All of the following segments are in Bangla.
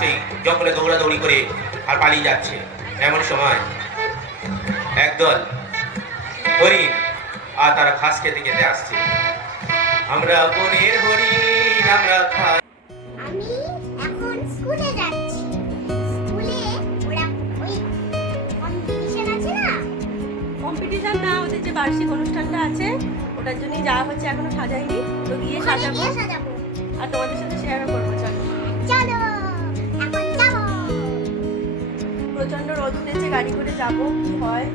সেই জঙ্গলে দৌড়াদৌড়ি করে আর পালিয়ে যাচ্ছে। এমন সময় একদল হরিণ আর তারা ঘাস খেতে খেতে আসছে। আমরা বনের হরিণ, আমরা খাই। আমি এখন স্কুলে যাচ্ছি। স্কুলে ওরা ওই কম্পিটিশন আছে না? কম্পিটিশন না, ওদের যে বার্ষিক অনুষ্ঠানটা আছে ওটার জন্যই যাওয়া হচ্ছে, এখনো সাজাইনি, তো গিয়ে সাজাবো আর তোমাদের সাথে শেয়ারও করবো। চলো চলো এখন যাবো। প্রচন্ড রোদ উঠেছে, গাড়ি করে যাবো, কি হয়,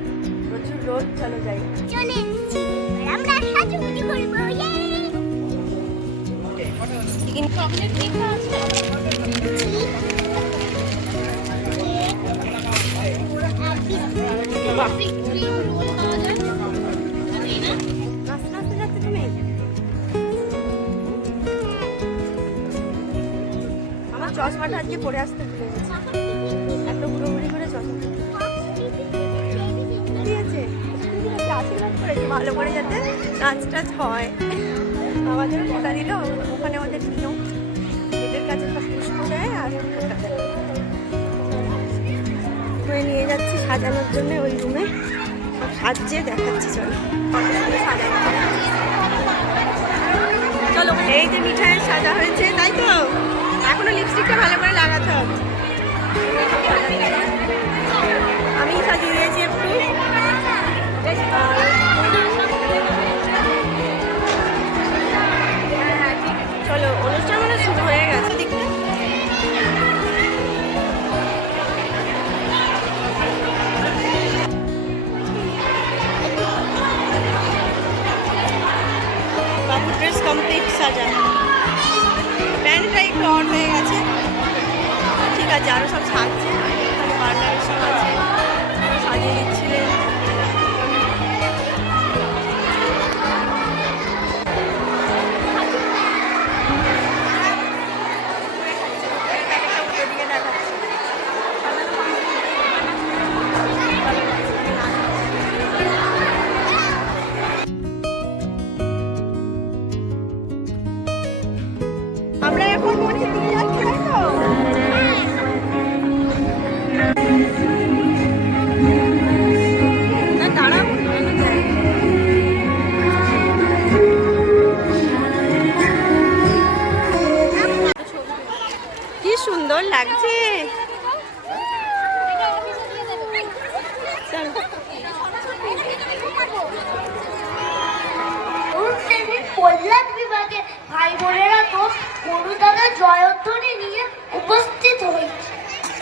প্রচুর রোদ। চলো যাই। চলে এসেছি, এবার আমরা সাজুগুজু করবো। চকলেট কেক আছে। নাচতে যাচ্ছে তুমি? আমার চশমাটা আজকে পরে আসতে ভুলে গেছি, এত ঘুরোঘুরি করে চশমা দিয়েছে। আশীর্বাদ করেছে ভালো করে যাতে নাচ টাচ হয়। আমাদের ফোটা দিল, ওখানে ওদের নিয়ম, গেটের কাছে সব পুষ্প দেয় আর ফোটা দেয়। ওখানে নিয়ে যাচ্ছি সাজানোর জন্য, ওই রুমে সব সাজিয়ে দেখাচ্ছি। চলো সাজানো, চলো। এই যে মিঠাইয়ের সাজা হয়েছে, তাই তো? এখনো লিপস্টিকটা ভালো করে লাগাতে হবে। আমি সাজিয়ে দিয়েছি একটু। চলো, অনুষ্ঠান মানে শুরু হয়ে গেছে। বাবুর ড্রেস কমপ্লিট সাজা, প্যান্টটা একটু অড হয়ে গেছে, ঠিক আছে। আরও সব সাজছে, এখানে পার্লারের সব আছে, সাজিয়ে দিচ্ছিলেন। আমরা এখন মনে দিয়ে যাচ্ছি, তাই তো? না দাঁড়াও, কি সুন্দর লাগছে। কল্যাণ বিভাগে ভাই বোনেরা তো গরু দাদা জয়ধ্বনি নিয়ে উপস্থিত হয়েছে।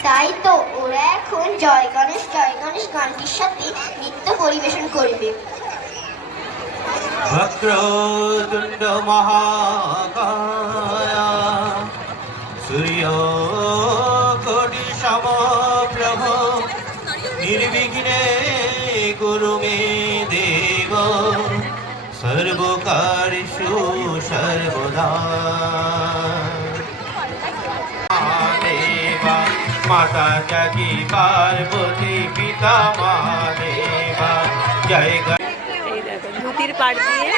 তাই তো ওরা এখন জয় গণেশ গানটির সাথে নৃত্য পরিবেশন করবে। বক্রতুণ্ড মহাকায়া সূর্যকোটি সমপ্রভ নির্বিঘ্নে কুরু মে দেব সর্বকার্যেষু সর্বদা। দেবা মাতা জাগি পার্বতী পিতা মহাদেবা জয়। এই দেখো ধুতির পাড় দিয়ে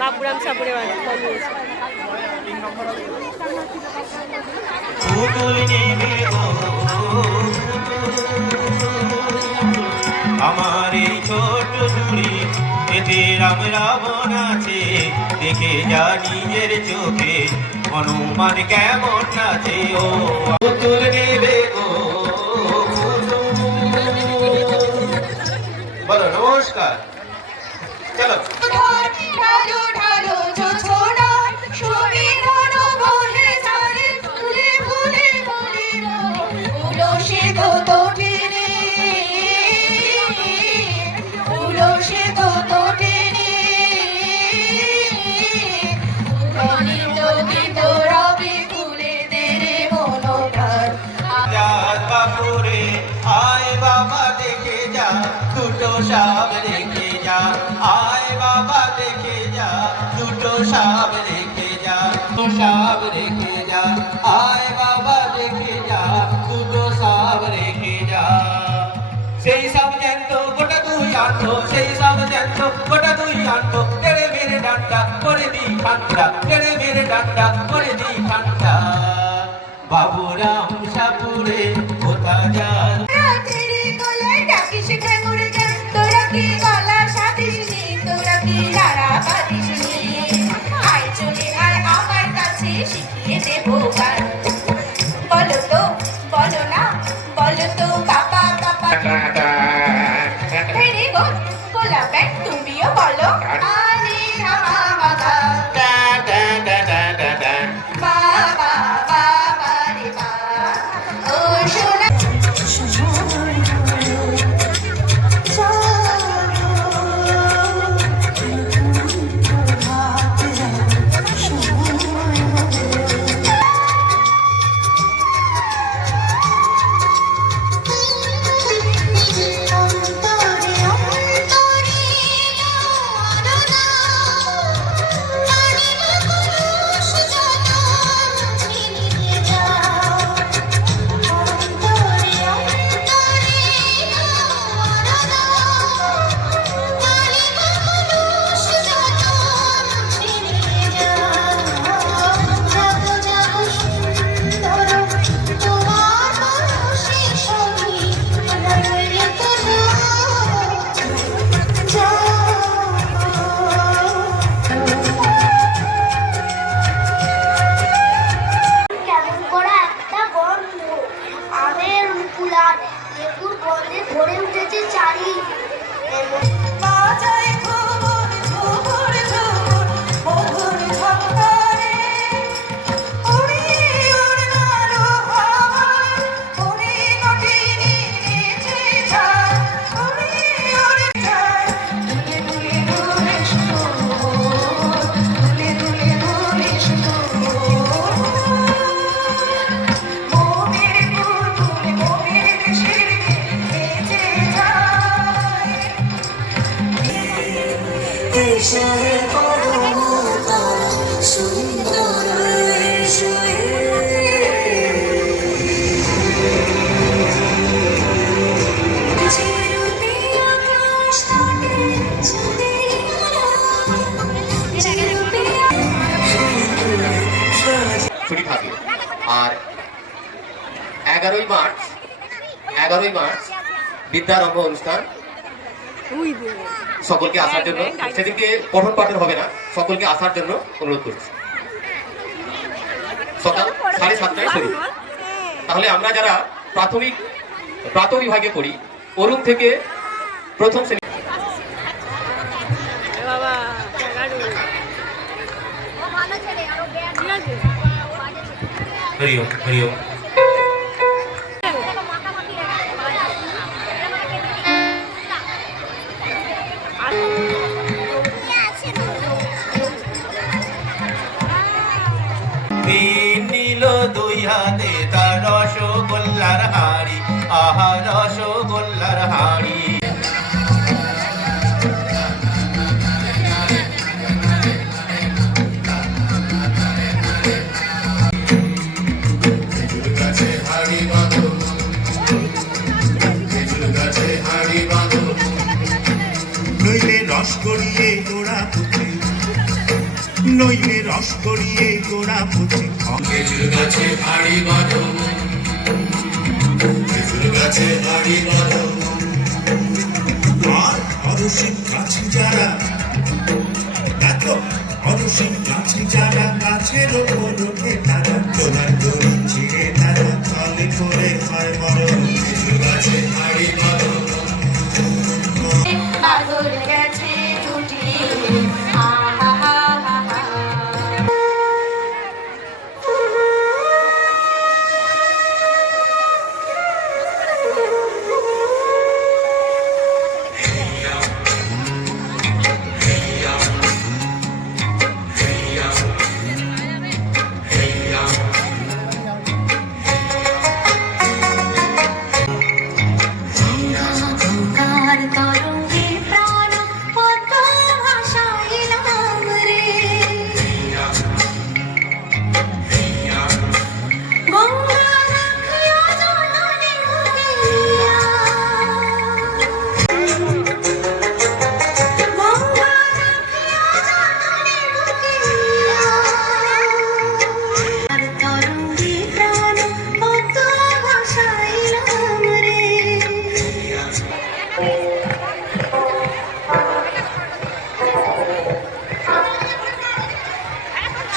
বাবুরাম সাপুরে বানিয়েছে। আমার এই ছোট ঝুড়ি এতে রাম রাবণ আছে, দেখে যা নিজের চোখে হনুমান কেমন আছে। ও পুতুল নেবে গো, বলো নমস্কার। চলো বাপুরে আয় বাবা দেখে যা, দুটো সাপ রেখে যা। আয় বাবা দেখে যা, দুটো সাপ রেখে যা, সাপ রেখে যা। আয় বাবা দেখে যা, দুটো সাপ রেখে যা। সেই সব জ্যান্ত গোটা তুই আনতো, সেই সব জ্যান্ত গোটা তুই আনতো। তেরে মেরে ডান্ডা করে দি ঠান্ডা, তেরে মেরে ডান্ডা করে দি ঠান্ডা। বাবুরাম সাপুরে কোথা যান রাতেরি গলায় ডাকিস ঠ্যাঙুর গান, তোরা কি গলা সাধিসনি, তোরা কি লারা বাঁধিসনি। আয় চলে আয় আমার কাছে শিখিয়ে দেবো গান। বলো তো, বলো না, বলো তো কাপা কাপা। ভেরি গুড, গোলা ব্যাগ তুমিও বলো। আরে রামা বাবা, বাবা বাবা রে বা, ও সোনা কেমন করা একটা গন্ধ, আমের মুকুলার লেবুর গন্ধে ভরে উঠেছে চারি। বাজায় ঘুমুর ঝুমুর ঝুমুর মধুর ঝংকারে, উড়ি উড়নারো হাওয়ায়, উড়ি নটিনী নেচে যায়, উড়ি উড়ে যায়। দুলে দুলে দুলে সুর, দুলে দুলে দুলে সুর। মোমের পুতুল মোমের দেশের নেচে যায়। দেশের পরমতা সুন্দর ছুটি থাকে। আর 11ই মার্চ বিদ্যারম্ভ অনুষ্ঠান, সকলকে আসার জন্য, সেদিনকে পঠন পাঠন হবে না, সকলকে আসার জন্য অনুরোধ করছি। সকাল 7:30টায় শুরু। তাহলে আমরা যারা প্রাথমিক বিভাগে পড়ি, অরুণ থেকে প্রথম শ্রেণী হরিওম নিল দুই হাতে তার রসগোল্লার হাড়ি, আহা রসগোল্লার হাড়ি। নইলে রস গড়িয়ে গোড়া পুঁতে, নইলে রস গড়িয়ে গোড়া পুঁতে। খেজুর গাছে হাড়ি বাঁধো, খেজুর গাছে হাড়ি বাঁধো। আর অরসিক গাছে যারা, দেখো অরসিক গাছে যারা, গাছের ওপর ওঠে তারা, তোলার দড়ি ছিঁড়ে তারা তলে পড়ে হয় মরণ। খেজুর গাছে হাড়ি বাঁধো। আদর গেছে জুটি, আহা হা হা হা।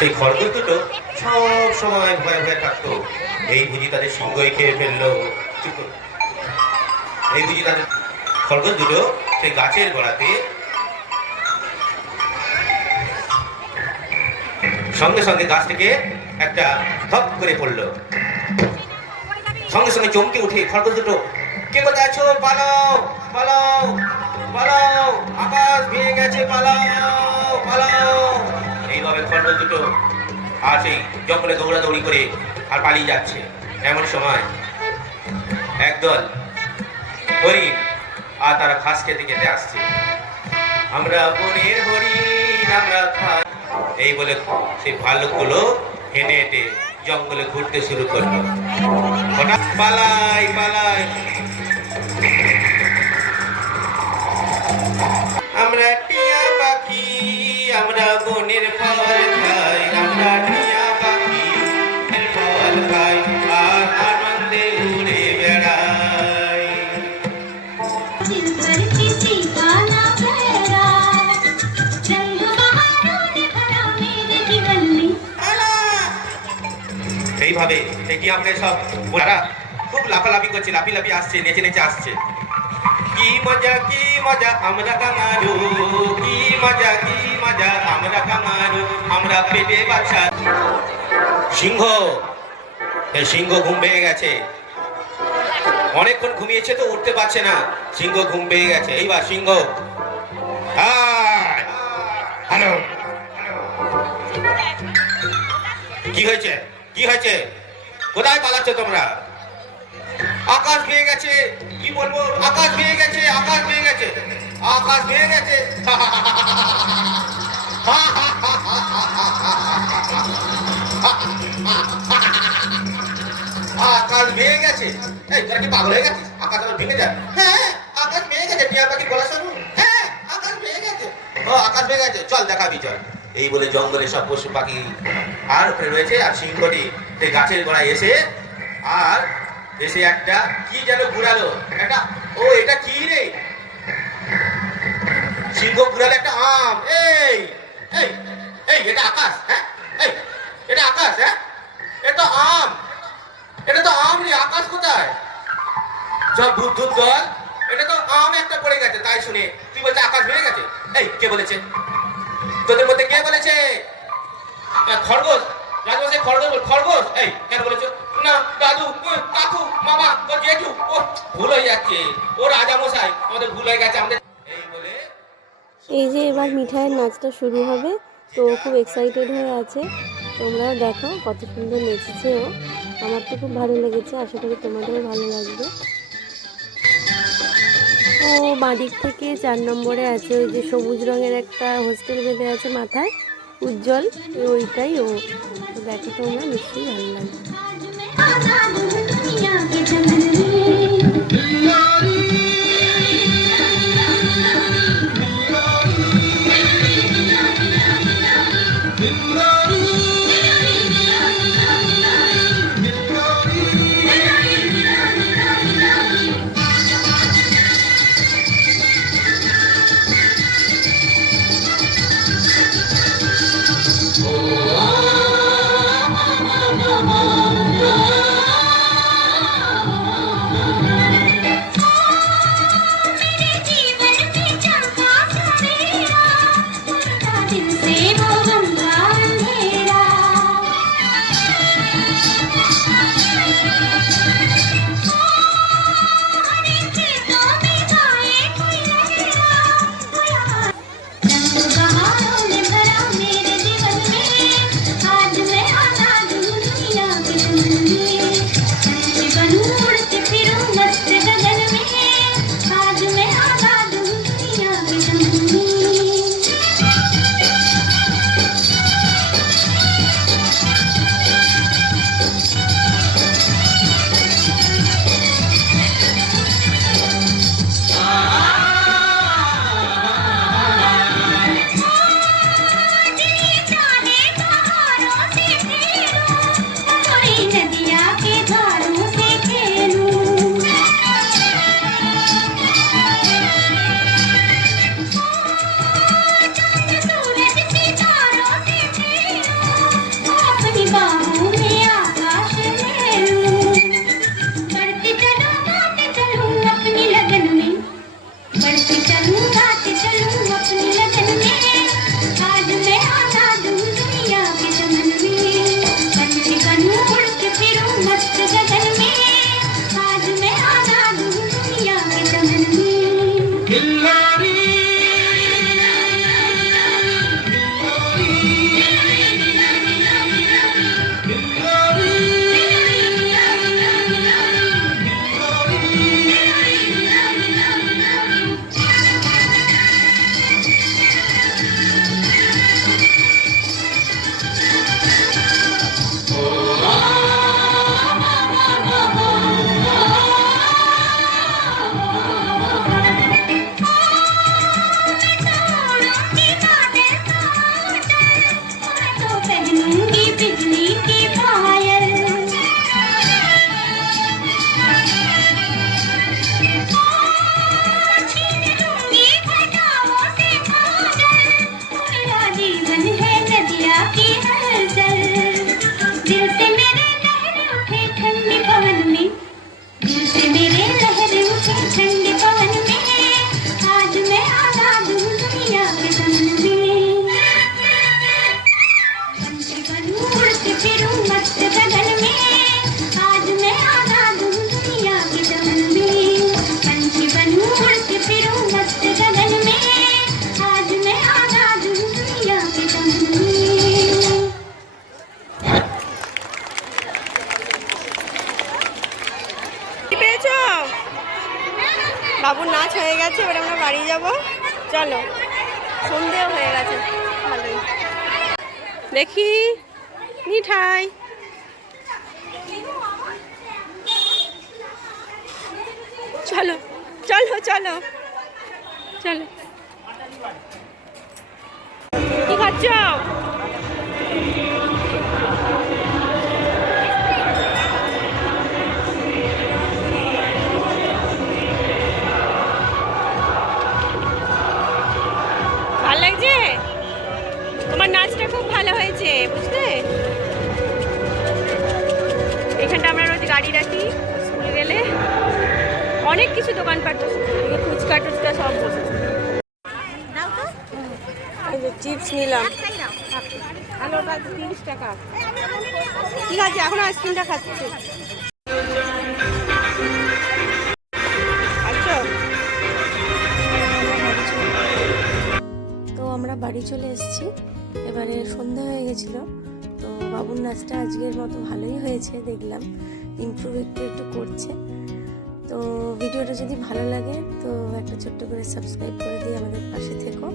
সেই খরগোশ দুটো সব সময় ভয়ে ভয়ে থাকতো, এই বুঝি তাদের সিংহই খেয়ে ফেললো। চুপ করো। এই বুঝি তাদের খরগোশ দুটো সেই গাছের গোড়াতে সঙ্গে সঙ্গে গাছ থেকে একটা ধপ করে পড়লো। সঙ্গে সঙ্গে চমকে উঠে খরগোশ দুটো, কে কোথায় আছো, পালাও পালাও পালাও, আকাশ ভেঙে গেছে, পালাও পালাও। এইভাবে খরগোশ দুটো আর সেই জঙ্গলে দৌড়াদৌড়ি করে আর পালিয়ে যাচ্ছে। এমন সময় একদল হরিণ আর তারা ঘাস খেতে খেতে আসছে। আমরা বনের হরিণ, আমরা খাই, এই বলে সেই ভাল্লুকগুলো হেঁটে হেঁটে জঙ্গলে ঘুরতে শুরু করলো। হঠাৎ পালাই পালাই, আমরা টিয়া পাখি, আমরা বনের ফল খাই, আমরা টিয়া পাখি ফল খাই আর আনন্দে উড়ে বেড়াই। এইভাবে সেই টিয়াকে সব ওরা খুব লাফালাফি করছে, লাফি লাফি আসছে, নেচে নেচে আসছে। কি মজা আমরা কামারু, কি মজা আমরা কামারু, আমরা পেটে বাচ্চা। সিংহ, এই সিংহ ঘুম ভেঙে গেছে, অনেকক্ষণ ঘুমিয়েছে তো উঠতে পারছে না, সিংহ ঘুম ভেঙে গেছে। এইবার সিংহ, হ্যালো, কি হয়েছে কি হয়েছে, কোথায় পালাচ্ছ তোমরা? আকাশ ভেঙে গেছে, কি বলবো, আকাশ ভেঙে গেছে, আকাশ ভেঙে গেছে, আকাশ ভেঙে গেছে। আকাশ ভেঙে গেছে। এই তোরা কি পাগল হয়ে গেছিস? আকাশ আবার ভেঙে যায়? হ্যাঁ আকাশ ভেঙে গেছে, টিয়া পাখির গলা শুনুন। হ্যাঁ আকাশ ভেঙে গেছে, ও আকাশ ভেঙে গেছে, চল দেখাবি চল। এই বলে জঙ্গলে সব পশু পাখি আর ওখানে রয়েছে, আর সিংহটি সেই গাছের গোড়ায় এসে আর এসে একটা কি যেন ঘুরালো, একটা, ও এটা কি রে? সিংহ ঘুরালো একটা আম। এই এই এই এটা আকাশ? হ্যাঁ এই এটা আকাশ? হ্যাঁ এটা আম, এটা তো আম রে, আকাশ কোথায়? সব ভূত ধূপ দল, এটা তো আম একটা পড়ে গেছে, তাই শুনে তুই বলছে আকাশ ভেঙে গেছে। এই কে বলেছে তোদের মধ্যে, কে বলেছে? খরগোশ, রাজমশাই খরগোশ, খরগোশ। এই কেন বলেছো? না দাদু, কাকু, মামা, ও জেঠু, ও ভুল হয়ে যাচ্ছে, ও রাজামশাই আমাদের ভুল হয়ে গেছে আমাদের। এই বলে এই যে এবার মিঠাইয়ের নাচটা শুরু হবে, তো খুব এক্সাইটেড হয়ে আছে। তোমরাও দেখো কত সুন্দর নেচেছে ও, আমার তো খুব ভালো লেগেছে, আশা করি তোমাদেরও ভালো লাগবে। ও বাঁদিক থেকে 4 নম্বরে আছে, ওই যে সবুজ রঙের একটা হোস্টেল বেঁধে আছে মাথায়, উজ্জ্বল, ওইটাই ও। তো দেখো তোমরা, নিশ্চয়ই ভালো লাগবে। বাবুর নাচ হয়ে গেছে, এবার আমরা বাড়ি যাব। চলো, সন্ধেও হয়ে গেছে, ভালোই। দেখি মিঠাই, চলো চলো চলো চলো। কি খাচ্ছ? ভালো লাগছে? তোমার নাচটা খুব ভালো হয়েছে, বুঝলে? এখানটা আমরা রোজ গাড়ি রাখি, স্কুলে গেলে অনেক কিছু দোকানপাট বসেছে, ফুচকা টুচকা সব বসেছে। চিপস নিলাম, 30 টাকা। ঠিক আছে, এখন আইসক্রিমটা খাচ্ছি। আচ্ছা, তো আমরা বাড়ি চলে এসেছি। এবারে সন্ধ্যা হয়ে গেছিল, তো বাবুর নাচটা আজকের মতো ভালোই হয়েছে, দেখলাম ইমপ্রুভ একটু একটু করছে। তো ভিডিওটা যদি ভালো লাগে তো একটা ছোট্ট করে সাবস্ক্রাইব করে দিয়ে আমাদের পাশে থেকো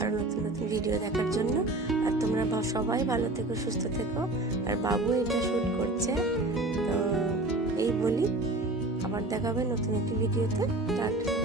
আর নতুন নতুন ভিডিও দেখার জন্য। আর তোমরা সবাই ভালো থেকো, সুস্থ থেকো। আর বাবু এটা শ্যুট করছে, তো এই বলি, আবার দেখাবে নতুন একটি ভিডিওতে। টাটা।